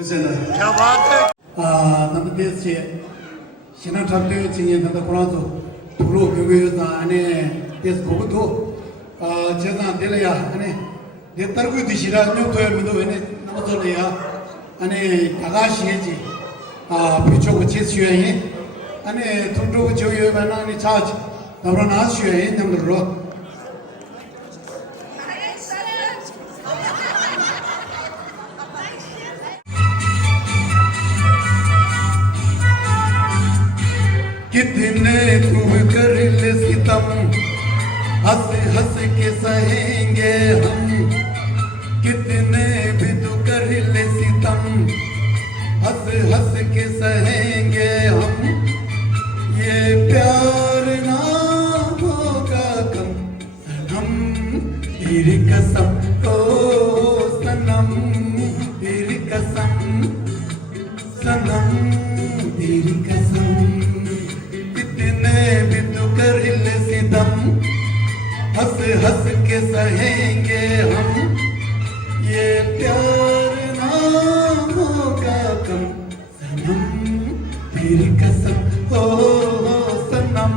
क्या बात है नंद देश से शिना ठप्पे चिंगे नंद कुरांजो तुलो क्योंकि ना अने देश भोगतो जेना देलया अने देतर कोई दिशिरा न्यू तो यार मिलो अने नमतो लेया अने आकाश ये जी पिछो को चीज हुए हैं अने तुंडो को जो ये बना अने चार्ज नवरना हुए हैं नंबर रो कितने तुम कर ले सितम हंस हंस के सहेंगे हम कितने भी तू कर ले सितम हंस हंस के सहेंगे हम ये प्यार ना होगा कम सनम तेरी कसम ओ सनम तेरी कसम सनम तेरी कसम भी तू कर ले सितम हंस हंस के सहेंगे हम ये प्यार ना होगा कम सनम तेरी कसम ओ सनम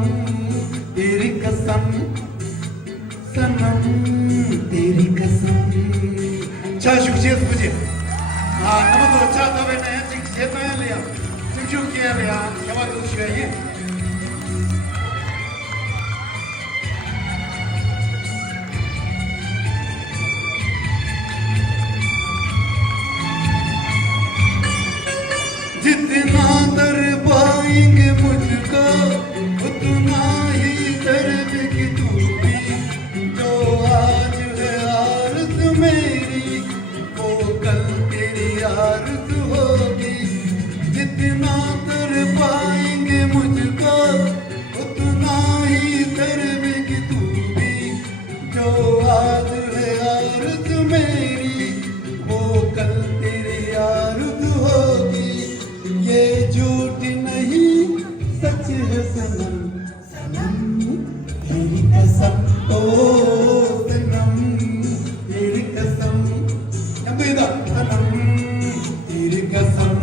तेरी कसम सनम तेरी कसम चाशुक चेत मुझे नमतो चाहता है मैं चिक चेत में लिया चिक किया लिया क्या बात है जितना दर पाएंगे मुझको उतना ही दर्देगी तू भी जो आज है आरज़ू मेरी वो कल तेरी आरज़ू होगी जितना दर पाएंगे मुझको उतना ही दर्देगी तू भी जो आज है आरज़ू मेरी वो कल तेरी आरज़ू होगी ये झूठ नहीं सच है सनम सनम तेरी कसम ओ सनम तेरी कसम क्या तो इधर सनम तेरी कसम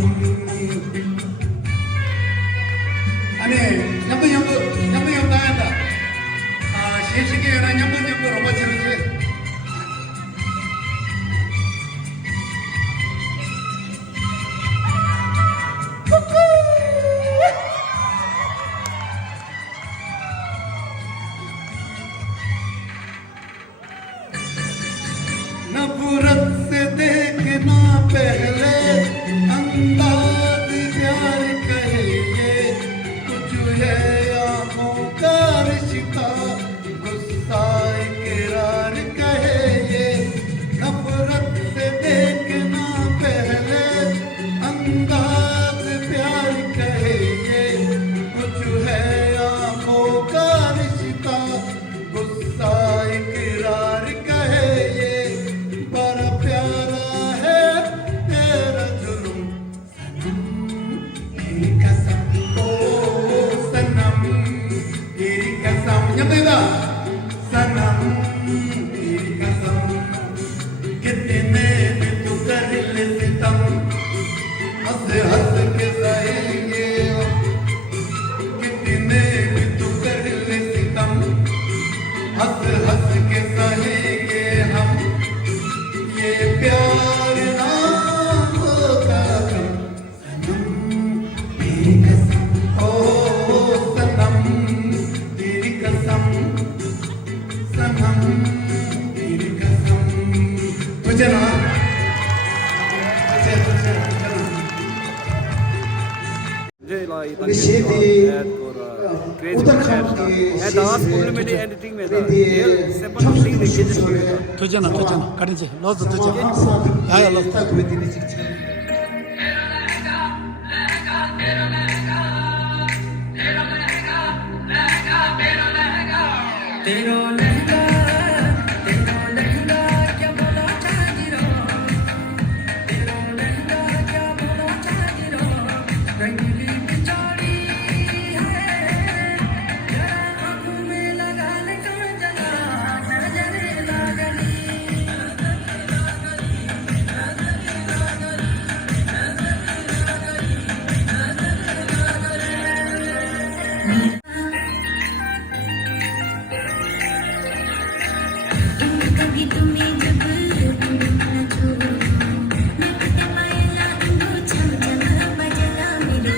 Nyamdeda Sanam Teri Kasam Kitne bhi tu kar le sitam Has has ke sahenge Kitne bhi tu kar le sitam Has has ke sahenge hum Ye pyar na hoga Sanam Teri Kasam Oh Sanam Teri Kasam Sanam Teri Kasam Tujhe na 되잖아 가리지 넣어도 되잖아 야야 넣어 कभी तुम्हें जब ढूंढना छोड़ो मैं कटे पायला इंदो छम छम बजना मेरो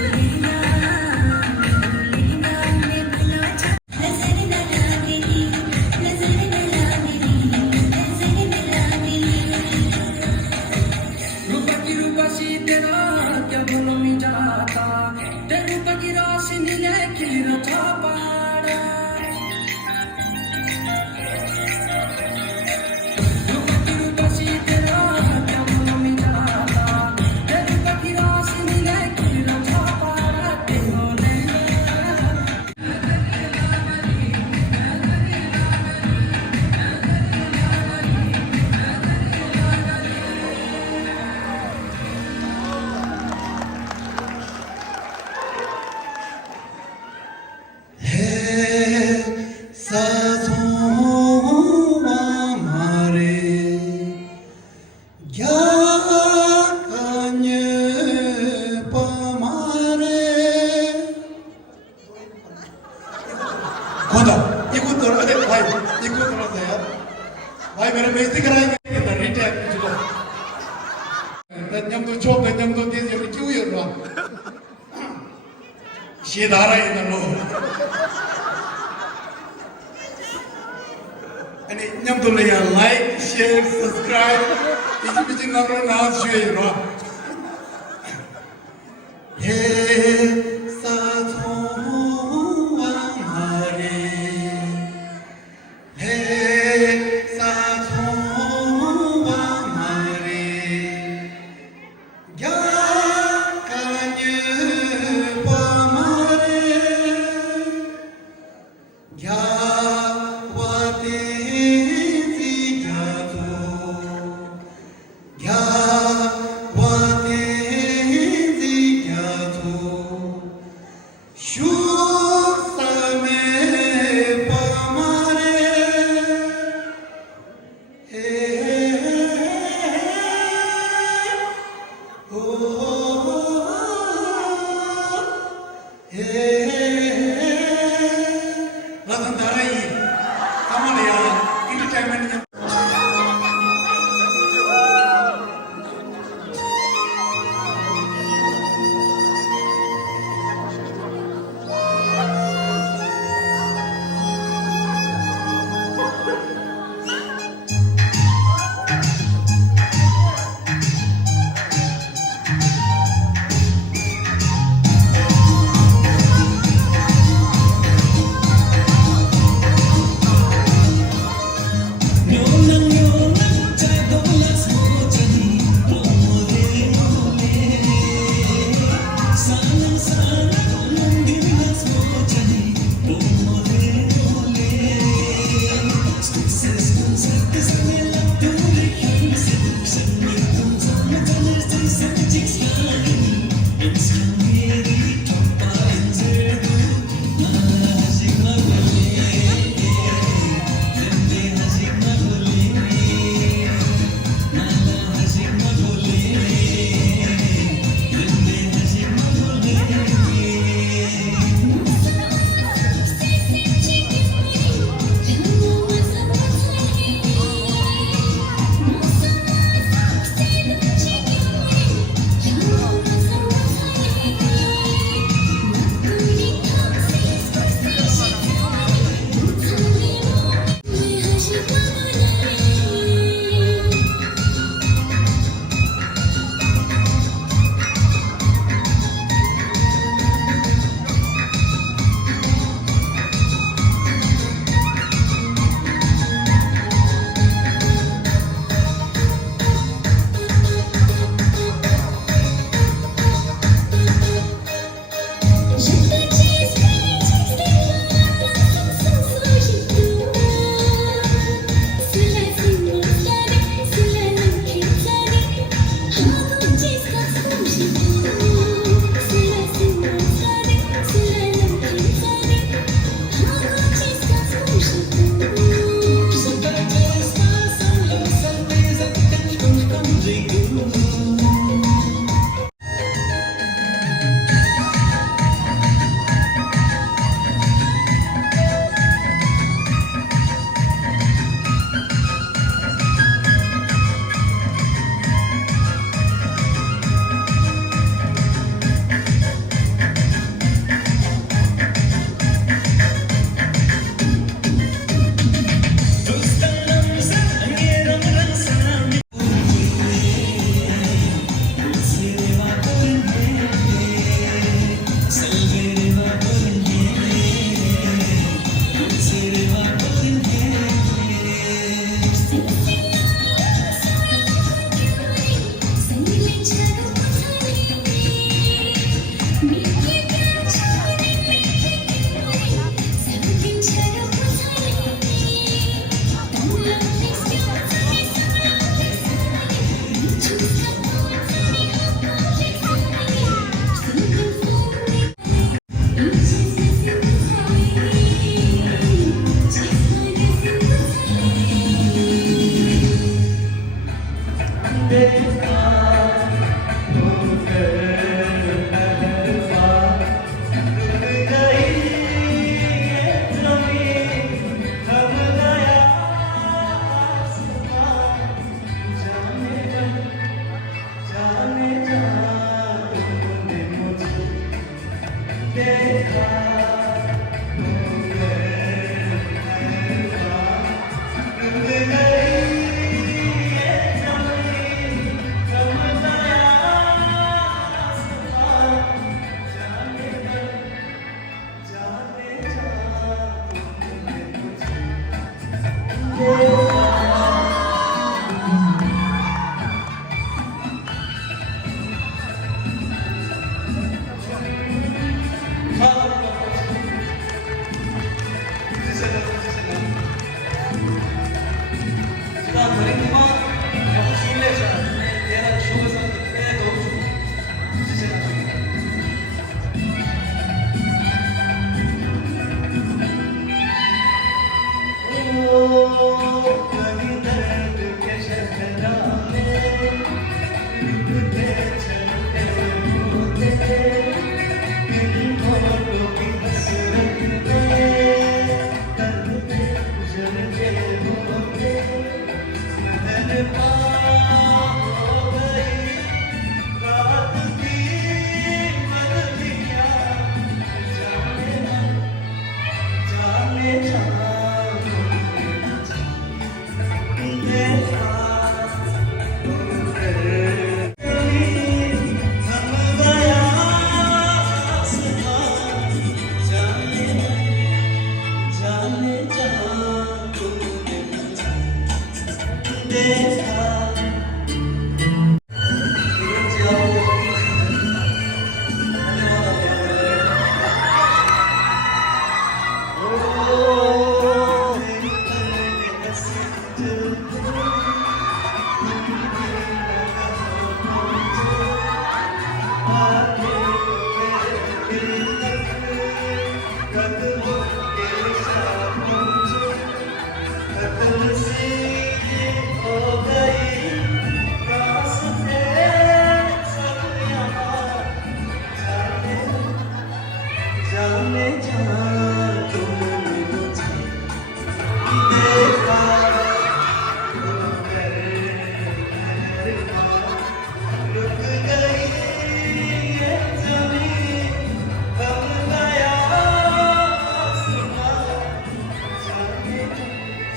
लहंगा मैं भलो अच्छा नजर न लागेली नजर न लागेली नजर न लागेली रूप की रूपसी तेरा क्या भलो मिटाता तेरे रूप की रोशनी ने खिल छापाड़ा भाई मेरा बेइज्जती कराएंगे रिटेक चलो तन्यम तो चोप तन्यम तो तेज ये क्यों ये रहा ये धारा ये ना लो अनि न्यम तो ले यार लाइक शेयर सब्सक्राइब इसी बीच में ना ना शुए रहा हे साथों हमारे हे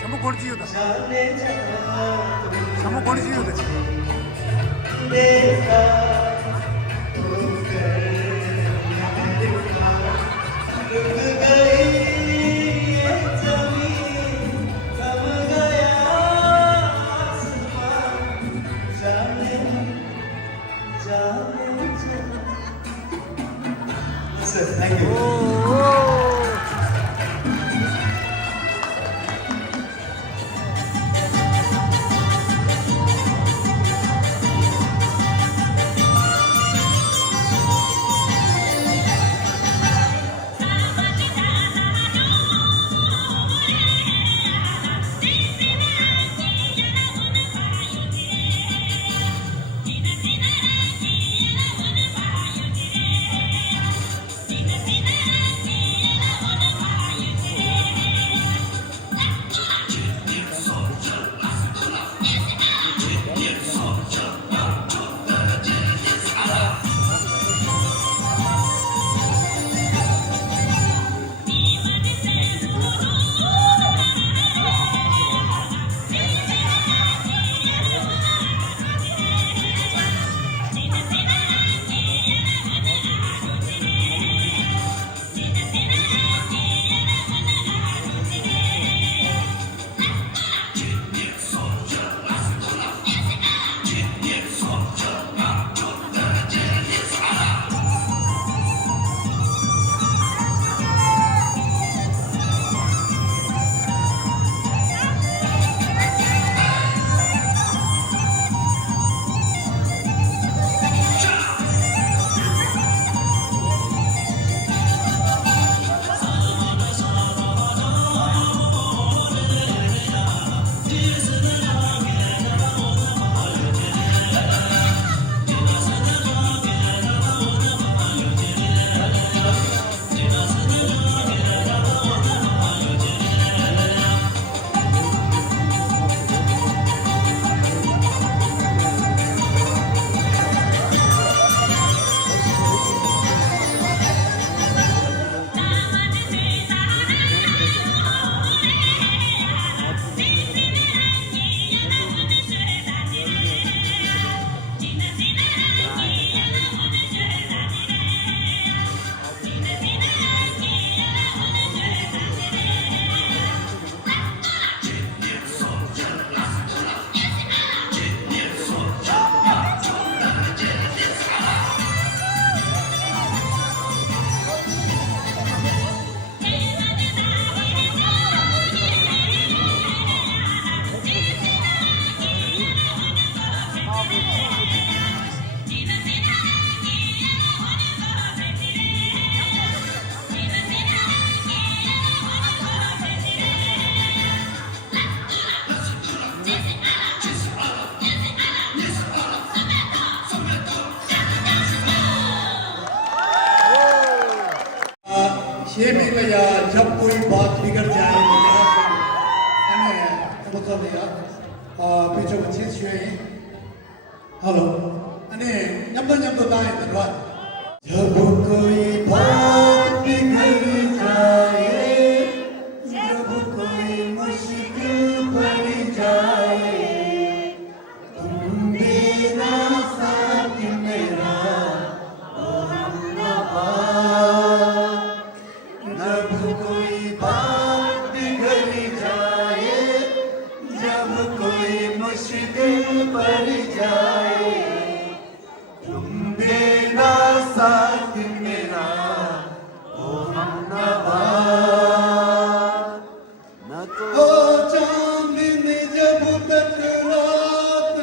शंभू कोणची होता शंभू कोणची होते Thank you. ये भी भैया जब कोई बात बिगड़ जाए तो याद करो। अने मतलब भैया पीछे बच्चे छुए हेलो अने 냠도 दाएं तरवा जब कोई बात बिगड़ जाए जब कोई मुश्किल पड़ जाए तुम देना साथ मेरा जब कोई बात बिगड़ जाए जब कोई मुश्किल पड़ जाए तुम देना साथ मेरा ओ हमनवा ओ चांद जब तक रात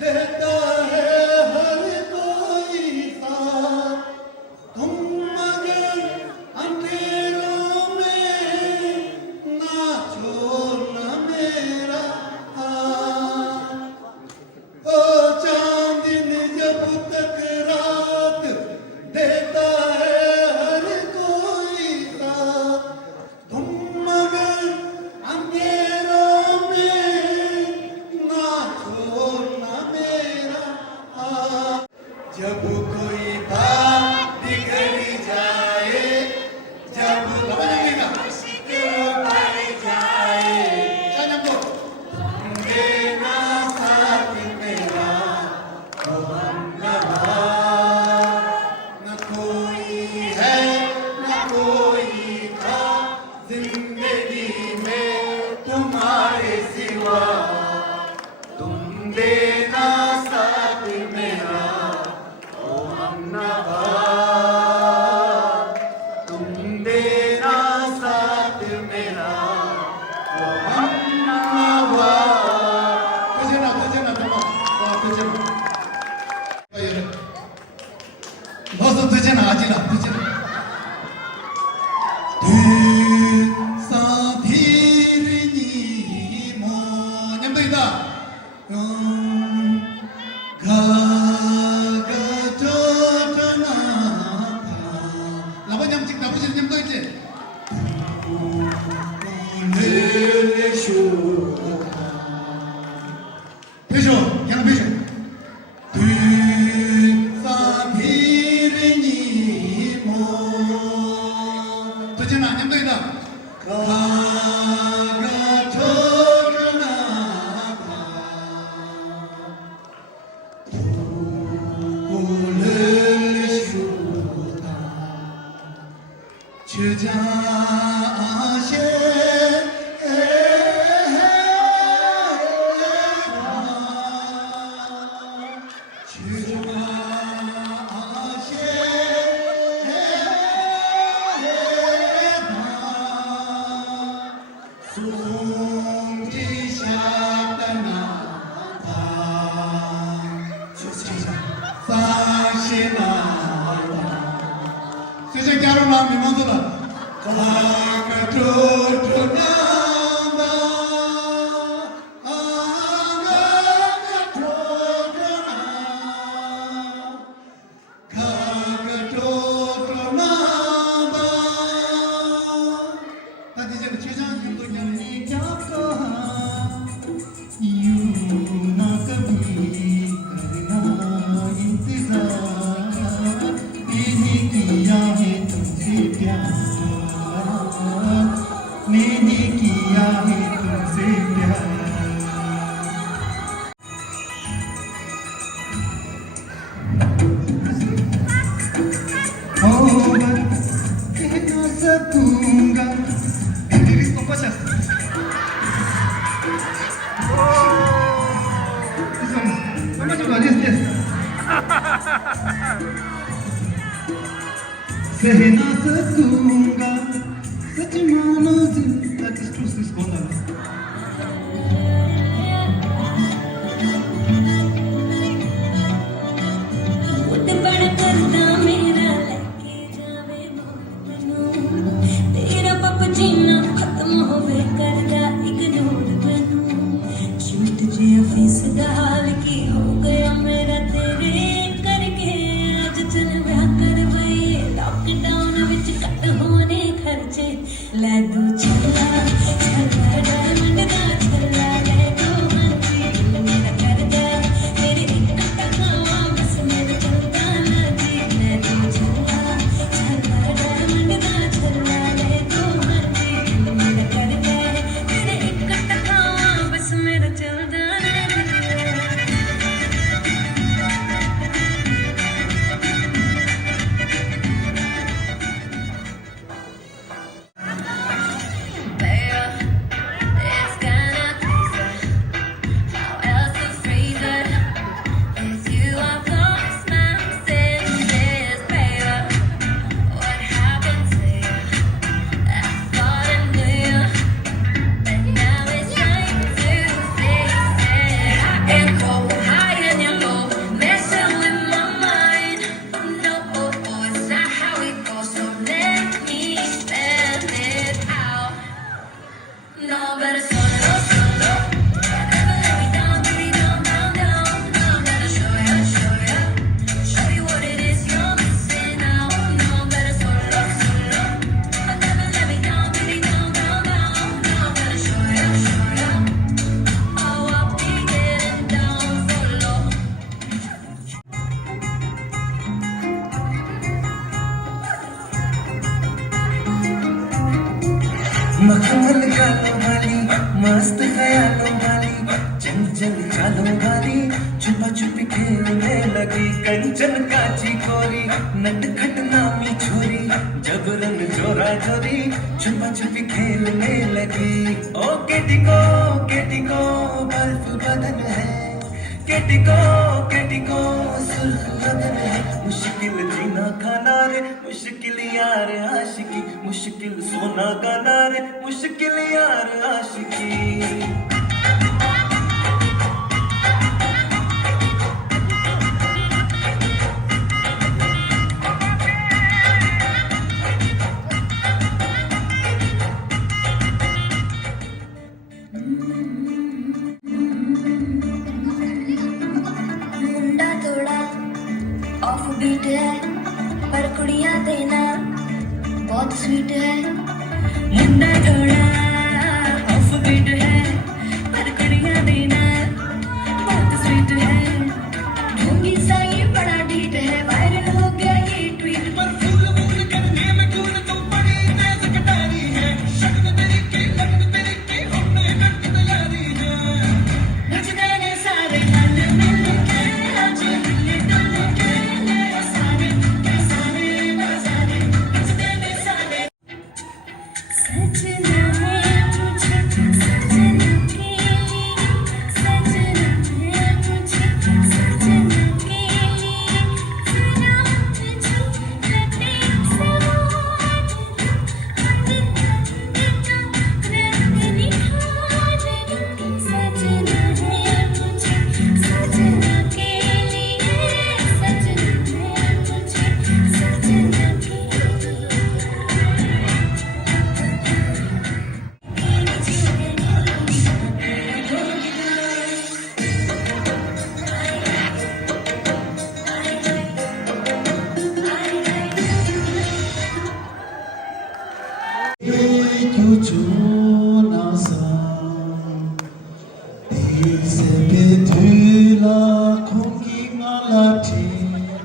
देता है हर कोई साथ तुम मगर अंधेरों में ना छोड़ना मेरा हाथ ओ चांदनी जब तक रात देता है हर कोई साथ तुम मगर अंधेरों में ना छोड़ना मेरा हाथ जब कोई बात बिगड़ जाए जब मुश्किल पड़ जाए देना साथ मेरा ओ हमनवा न कोई है न कोई था जिंदगी में तुम्हारे सिवा तुम देना साथ मेरा ओ हमनवा तुम देना साथ मेरा ओ हमनवा तुझे ना तुझे ना 너도 되잖아 아지라 되잖아 사디르니 뭐 냠도이다 가가토토나 라바 냠직 나부지 냠도이지 레레쇼 배쇼 그냥 배쇼 तुझे ना 냠도이다 가가토토나 올레쇼다 주자세 Sejak karo nami mandola Kakatotonamba Kakatotonamba Tadi jadi cerita untuk nyanyi क्या कहा यूं ना कभी करना इंतजार मैंने किया है तुमसे प्यार मैंने किया है तुमसे प्यार और कह ना सकूंगा Listo, cosas. Vamos juga, yes. कह ना सकूंगा सच मानो जिंदा किस कौन है मुद बड़ करदा मेरा लेके जावे मैनू तेरा पप जीना खत्म होवे करदा इग्नोर मैनू क्यूट जिया फेस दा हाल की हो गया मेरा तेरे करके अज चल ब्याह करवाइए लॉकडाउन विच कट होने मखमल गालों वाली मस्त ख्यालों वाली चल चल चालों वाली छुपा छुपी खेलने लगी कंचन काची कोरी नटखट नामी छोरी जबरन जोरा जोरी छुपा छुपी खेलने लगी ओ केटी को बर्फ बदन है केटी को सुर्ख बदन है मुश्किल जीना खाना रे मुश्किल यार आशिकी मुश्किल सोना गाना रे मुश्किल यार आशिकी मुंडा थोड़ा ऑफ बीट है पर कुड़ियां देना बहुत स्वीट है मुंडा थोड़ा ऑफ बीट है पर कुड़ियां देना बहुत स्वीट है ढोंगी सा ये बड़ा ढीठ है वायरल हो गया ये ट्वीट पर फूल फूल करने में कूल तो बड़ी तेज कटारी है शक्ल तेरी की लगन तेरी की हमने कर तैयारी है नच देने सारे हल मिल के आज हिले डुल के सारे नच देने सारे सजना है मुझे सजना के लिए सजना है मुझे सजना के लिए जरा मुझे लटे सवार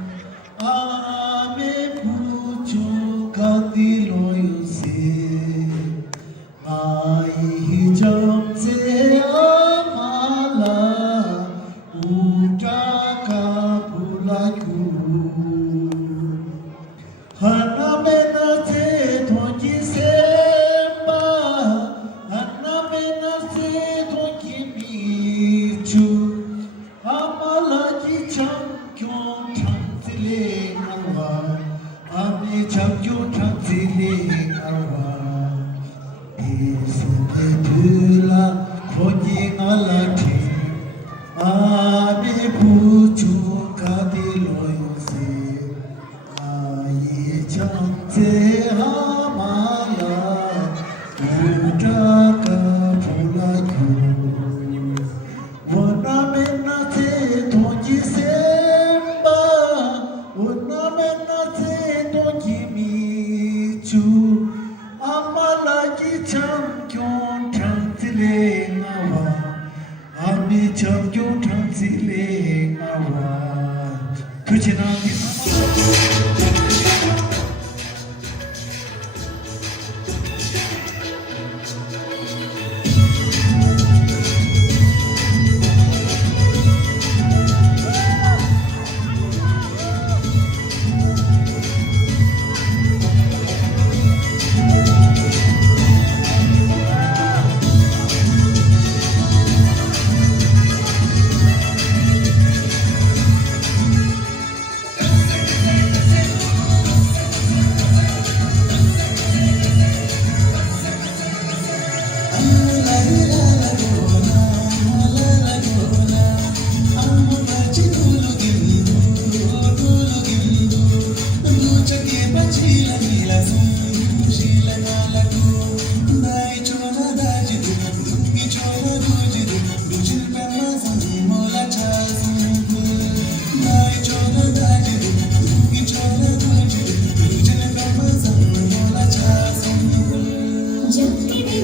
दिल का रंग निखार सजना है मुझे सजना के लिए सजना है मुझे सजना के जब तेरे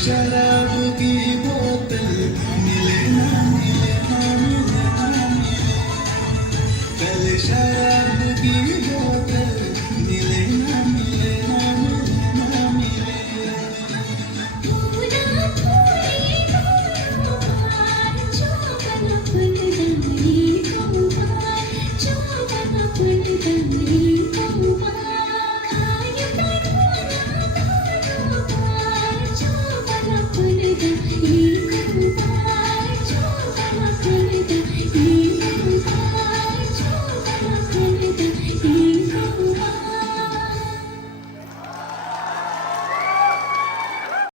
शराब